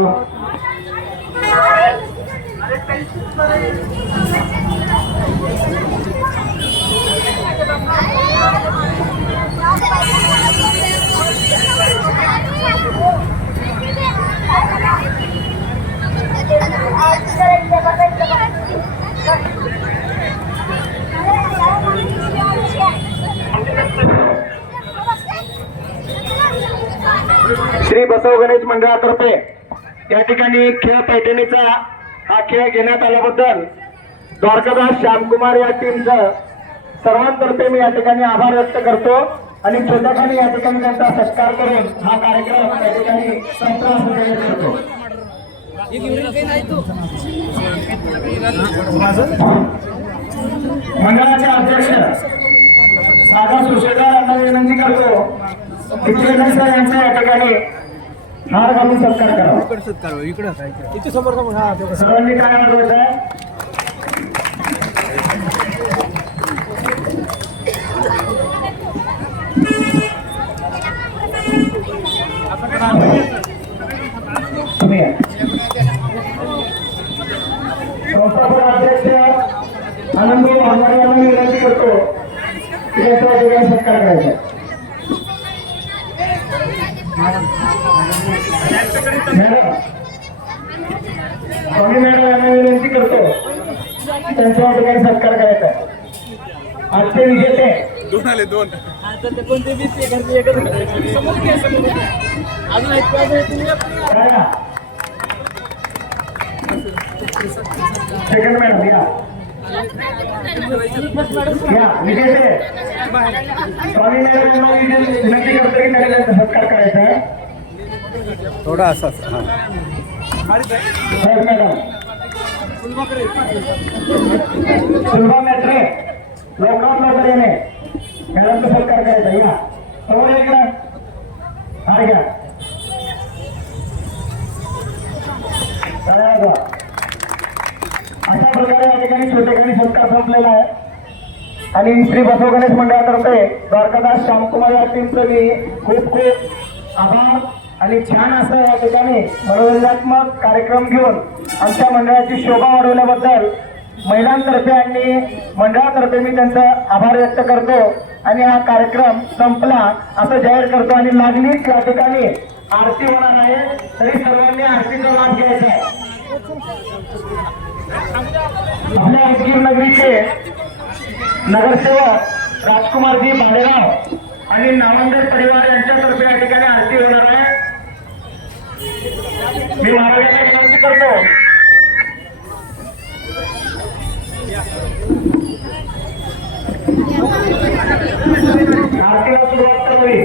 चालू. श्री बसव गणेश मंडळातर्फे या ठिकाणी खेळ पैठणीचा हा खेळ घेण्यात आल्याबद्दल द्वारकादास श्यामकुमार या टीमचं सर्वांतर्फे मी या ठिकाणी आभार व्यक्त करतो आणि छोट्याखाली या ठिकाणी त्यांचा सत्कार करून हा कार्यक्रम या ठिकाणी संपला करतो मंडळाचे अध्यक्ष साधा सुशेदार यांना विनंती करतो की यांचा या ठिकाणी हार घालून सत्कार करावा इथे समोर समोर हा. सर्वांनी काय अनुभव आहे तुम्ही या. संस्थापक अध्यक्ष आनंद भांडारे यांना मी विनंती करतो सत्कार करायचा स्वामी मॅडम यांना विनंती करतो त्यांच्या या ठिकाणी सत्कार करायचा. आजचे विजेते दोन आले दोन ते कोणते घ्या. अजून एक सेकंड मॅडम या. या विजेते. स्वामी मॅडम विनंती करतो की त्यांनी त्यांचा सत्कार करायचा आहे. थोडा असाच हा. लवकरात लवकर येणे. करायचा या. समोर इकडं. घ्या. तयार व्हा. अशा प्रकारे या ठिकाणी छोटेखानी सत्कार संपलेला आहे. आणि श्री बसव गणेश मंडळातर्फे द्वारकादास श्यामकुमार या टीमचं मी खूप खूप आभार. आणि छान असं या ठिकाणी मनोरंजनात्मक कार्यक्रम घेऊन आमच्या मंडळाची शोभा वाढवल्याबद्दल महिलांतर्फे आणि मंडळातर्फे मी त्यांचा आभार व्यक्त करतो. आणि हा कार्यक्रम संपला असं जाहीर करतो. आणि लागलीच या ठिकाणी आरती होणार आहे. तरी सर्वांनी आरतीचा लाभ घ्यायचा आहे. आपल्या उदगीर नगरीचे नगरसेवक राजकुमारजी भालेराव आणि नामंदर परिवार यांच्यातर्फे या ठिकाणी आरती होणार आहे मी महाराजांना विनंती करतो. आरतीला सुरुवात करावी